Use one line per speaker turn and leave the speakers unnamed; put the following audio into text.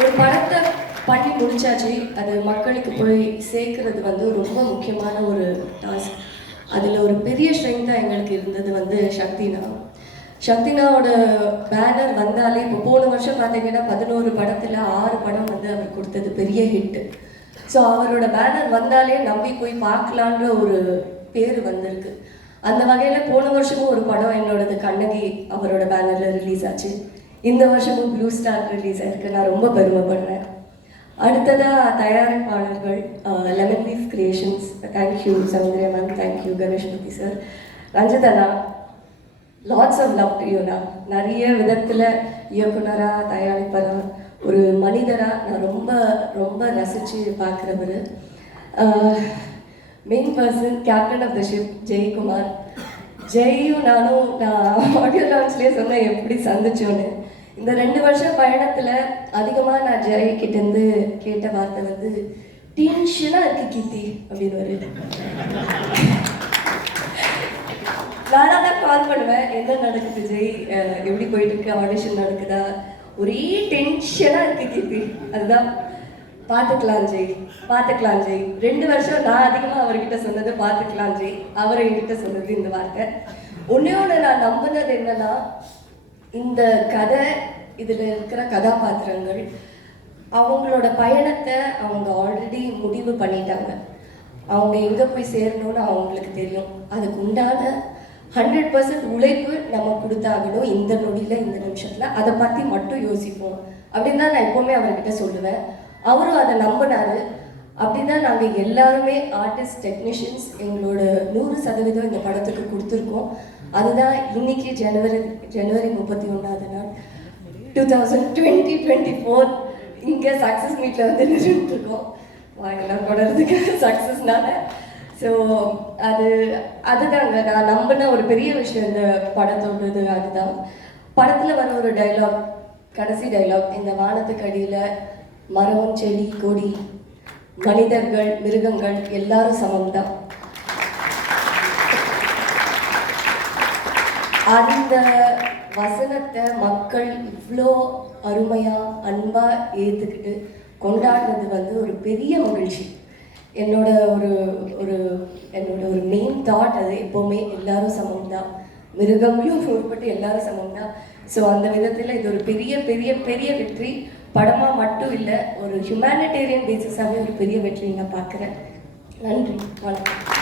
ஒரு படத்தை பண்ணி முடிச்சாச்சு. அது மக்களுக்கு போய் சேர்க்கறது வந்து ரொம்ப முக்கியமான ஒரு டாஸ்க் அதில் ஒரு பெரிய ஸ்ட்ரென்த்தாக எங்களுக்கு இருந்தது வந்து சக்தினா. சக்தினாவோட பேனர் வந்தாலே இப்போ போன வருஷம் பார்த்தீங்கன்னா பதினோரு படத்தில் ஆறு படம் வந்து அவர் கொடுத்தது பெரிய ஹிட்டு ஸோ அவரோட பேனர் வந்தாலே நம்பி போய் பார்க்கலான்ற ஒரு பேர் வந்திருக்கு. அந்த வகையில் போன வருஷமும் ஒரு படம் என்னோடது கண்ணகி அவரோட பேனரில் ரிலீஸ் ஆச்சு. இந்த வருஷமும் ப்ளூ ஸ்டார் ரிலீஸ் ஆயிருக்கு. நான் ரொம்ப பெருமைப்படுறேன். அடுத்ததாக தயாரிப்பாளர்கள் Lemon Leaf Creations thank you Soundarya ma'am thank you Ganeshmurthy sir ரஞ்சிதனா lots of love to யூனா நிறைய விதத்தில் இயக்குனராக தயாரிப்பராக ஒரு மனிதராக நான் ரொம்ப ரொம்ப ரசித்து பார்க்குறவர். Main person captain of the ship Jayakumar. ஜெயும் நானும் நான் ஆடியோ லான்ச்லேயே சொன்னேன் எப்படி சந்திச்சோன்னு. இந்த ரெண்டு வருஷம் பயணத்தில் அதிகமாக நான் ஜெய் கிட்டேருந்து கேட்ட வார்த்தை வந்து டென்ஷனாக இருக்கு கீர்த்தி அப்படின்னு ஒரு நானாக தான் கால் பண்ணுவேன் என்ன நடக்குது ஜெய்? எப்படி போயிட்டு இருக்கு ஆடிஷன் நடக்குதா? ஒரே டென்ஷனாக இருக்கு கீர்த்தி. அதுதான் பார்த்துக்கலாம் ஜெய் பார்த்துக்கலாம் ஜெய். ரெண்டு வருஷம் நான் அதிகமாக அவர்கிட்ட சொன்னது பார்த்துக்கலாம் ஜெய். அவர் என்கிட்ட சொன்னது இந்த வார்த்தை. ஒன்றே ஒன்று நான் நம்பினது என்னன்னா இந்த கதை இதில் இருக்கிற கதாபாத்திரங்கள் அவங்களோட பயணத்தை அவங்க ஆல்ரெடி முடிவு பண்ணிட்டாங்க. அவங்க எங்கே போய் சேரணும்னு அவங்களுக்கு தெரியும். அதுக்கு உண்டான ஹண்ட்ரட் பர்சன்ட் உழைப்பு நம்ம கொடுத்தாகணும் இந்த நொடியில் இந்த நிமிஷத்தில். அதை பற்றி மட்டும் யோசிப்போம். அப்படின்னு தான் நான் எப்போவுமே அவர்கிட்ட சொல்லுவேன். அவரும் அதை நம்பினாரு. அப்படி தான் நாங்கள் எல்லாருமே ஆர்டிஸ்ட் டெக்னீஷியன்ஸ் எங்களோட நூறு சதவீதம் இந்த படத்துக்கு கொடுத்துருக்கோம். அதுதான் இன்னைக்கு ஜனவரி ஜனவரி முப்பத்தி ஒன்றாவது நாள். Two thousand twenty twenty four இங்கே சக்ஸஸ் மீட்டில் வந்து நின்றுட்டு வாங்கலாம் தொடர்றதுக்கு சக்ஸஸ்னால ஸோ அது அதுதாங்க நான் நம்பின ஒரு பெரிய விஷயம் இந்த படத்தோடது அதுதான். படத்தில் வர ஒரு டைலாக் கடைசி டைலாக் இந்த வானத்துக்கு அடியில் மரம் செடி கொடி மனிதர்கள் மிருகங்கள் எல்லாரும் சமம் தான் அந்த வசனத்தை மக்கள் இவ்வளோ அருமையாக அன்பாக ஏற்றுக்கிட்டு கொண்டாடுறது வந்து ஒரு பெரிய மகிழ்ச்சி. என்னோட ஒரு ஒரு என்னோட ஒரு மெயின் தாட் அது எப்போவுமே எல்லாரும் சமம் தான் மிருகங்களும் உட்பட்டு எல்லாரும் சமம் தான் ஸோ அந்த விதத்தில் இது ஒரு பெரிய பெரிய பெரிய வெற்றி. படமாக மட்டும் இல்லை ஒரு ஹியூமானிட்டேரியன் பேசிஸாகவே ஒரு பெரிய வெற்றி நான் பார்க்குறேன். நன்றி. வணக்கம்.